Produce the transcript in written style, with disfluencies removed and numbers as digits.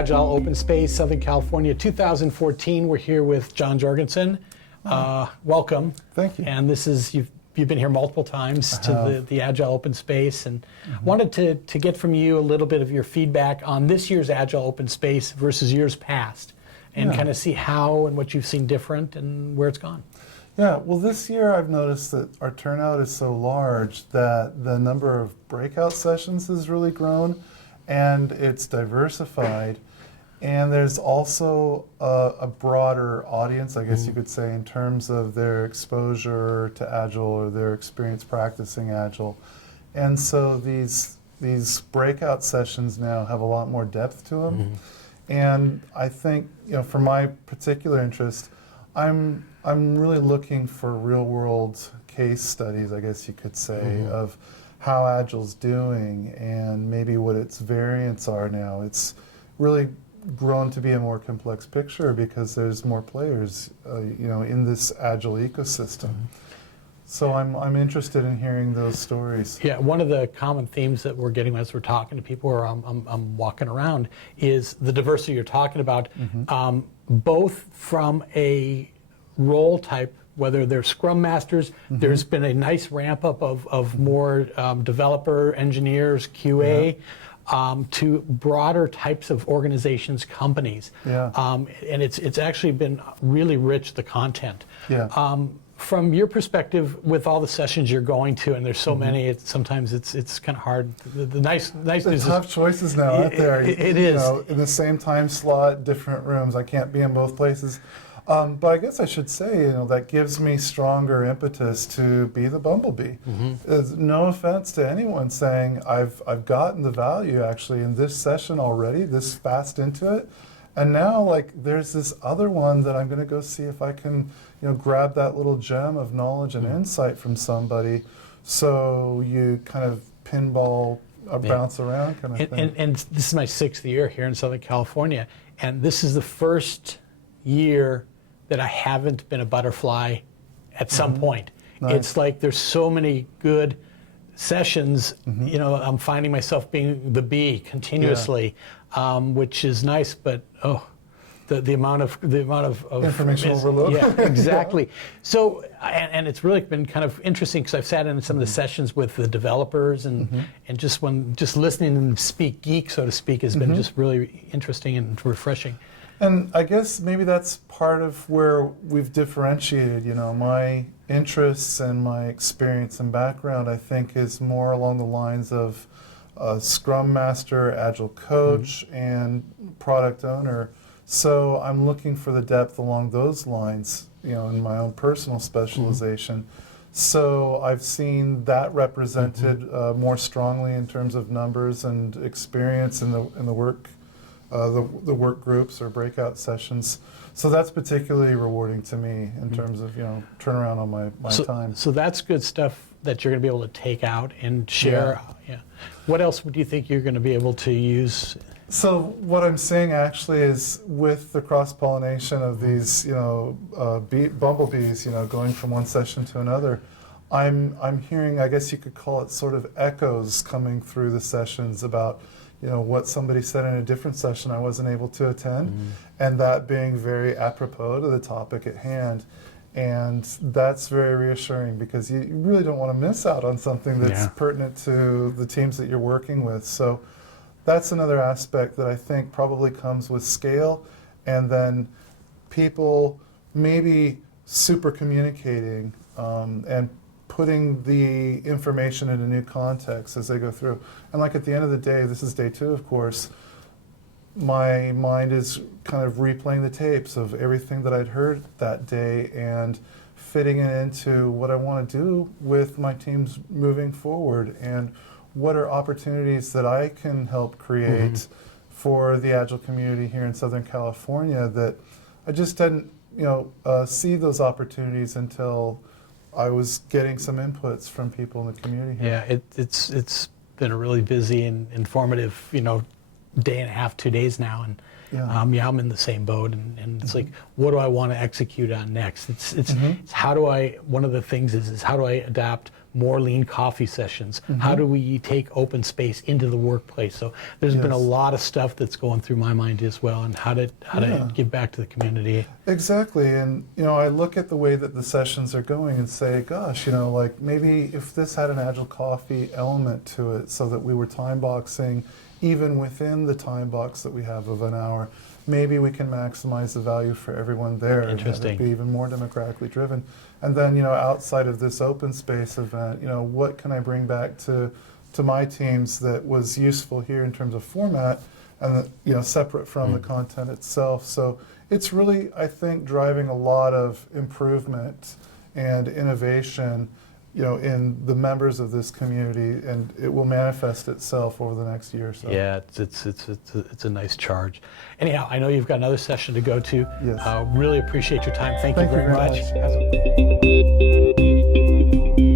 Agile Open Space, Southern California, 2014. We're here with Jon Jorgensen. Welcome. Thank you. And this is, you've been here multiple times to the Agile Open Space, and wanted to get from you a little bit of your feedback on this year's Agile Open Space versus years past, and kind of see how and what you've seen different and where it's gone. Yeah, well, this year I've noticed that our turnout is so large that the number of breakout sessions has really grown, and it's diversified. And there's also a broader audience, I guess you could say, in terms of their exposure to Agile or their experience practicing Agile. And so these breakout sessions now have a lot more depth to them. And I think, for my particular interest, I'm really looking for real-world case studies, I guess you could say, of how Agile's doing and maybe what its variants are now. It's really grown to be a more complex picture because there's more players, in this Agile ecosystem. So I'm interested in hearing those stories. Yeah, one of the common themes that we're getting as we're talking to people or I'm walking around is the diversity you're talking about, both from a role type, whether they're Scrum Masters, there's been a nice ramp up of more developer, engineers, QA, to broader types of organizations, companies. And it's actually been really rich, the content. From your perspective, with all the sessions you're going to, and there's so many, sometimes it's kind of hard. The nice news is tough choices now, aren't there? It is. In the same time slot, different rooms. I can't be in both places. But I guess I should say, that gives me stronger impetus to be the bumblebee. There's no offense to anyone saying I've gotten the value actually in this session already, this fast into it, and now there's this other one that I'm going to go see if I can grab that little gem of knowledge and insight from somebody. So you kind of pinball, bounce around kind of thing. And this is my 6th year here in Southern California, and this is the first year that I haven't been a butterfly at some point. Nice. It's like there's so many good sessions, I'm finding myself being the bee continuously, which is nice, but the amount of information overload. Yeah, exactly. So, and it's really been kind of interesting because I've sat in some of the sessions with the developers and just listening to them speak geek, so to speak, has been just really interesting and refreshing. And I guess maybe that's part of where we've differentiated, my interests and my experience and background, I think, is more along the lines of Scrum Master, Agile Coach, and Product Owner. So I'm looking for the depth along those lines, in my own personal specialization. So I've seen that represented more strongly in terms of numbers and experience in the work. The work groups or breakout sessions. So that's particularly rewarding to me in terms of, turnaround on my time. So that's good stuff that you're going to be able to take out and share. What else do you think you're going to be able to use? So what I'm saying actually is with the cross-pollination of these, bumblebees, going from one session to another, I'm hearing, I guess you could call it sort of echoes coming through the sessions about what somebody said in a different session I wasn't able to attend, and that being very apropos to the topic at hand. And that's very reassuring because you really don't want to miss out on something that's pertinent to the teams that you're working with. So that's another aspect that I think probably comes with scale, and then people maybe super communicating and putting the information in a new context as they go through. And at the end of the day, this is day 2, of course, my mind is kind of replaying the tapes of everything that I'd heard that day and fitting it into what I want to do with my teams moving forward, and what are opportunities that I can help create for the Agile community here in Southern California that I just didn't see those opportunities until I was getting some inputs from people in the community here. Yeah, it's been a really busy and informative, day and a half, 2 days now, and I'm in the same boat, and it's like, what do I want to execute on next? It's how do I? One of the things is how do I adapt more lean coffee sessions? How do we take open space into the workplace? So there's been a lot of stuff that's going through my mind as well, and how to give back to the community. Exactly, and I look at the way that the sessions are going and say, gosh, like maybe if this had an Agile Coffee element to it, so that we were time boxing even within the time box that we have of an hour, maybe we can maximize the value for everyone there and have it be even more democratically driven. And then, outside of this open space event, what can I bring back to my teams that was useful here in terms of format, and separate from the content itself. So it's really, I think, driving a lot of improvement and innovation in the members of this community, and it will manifest itself over the next year or so. Yeah, it's a nice charge. Anyhow, I know you've got another session to go to. Yes. Really appreciate your time. Thank you very much. much.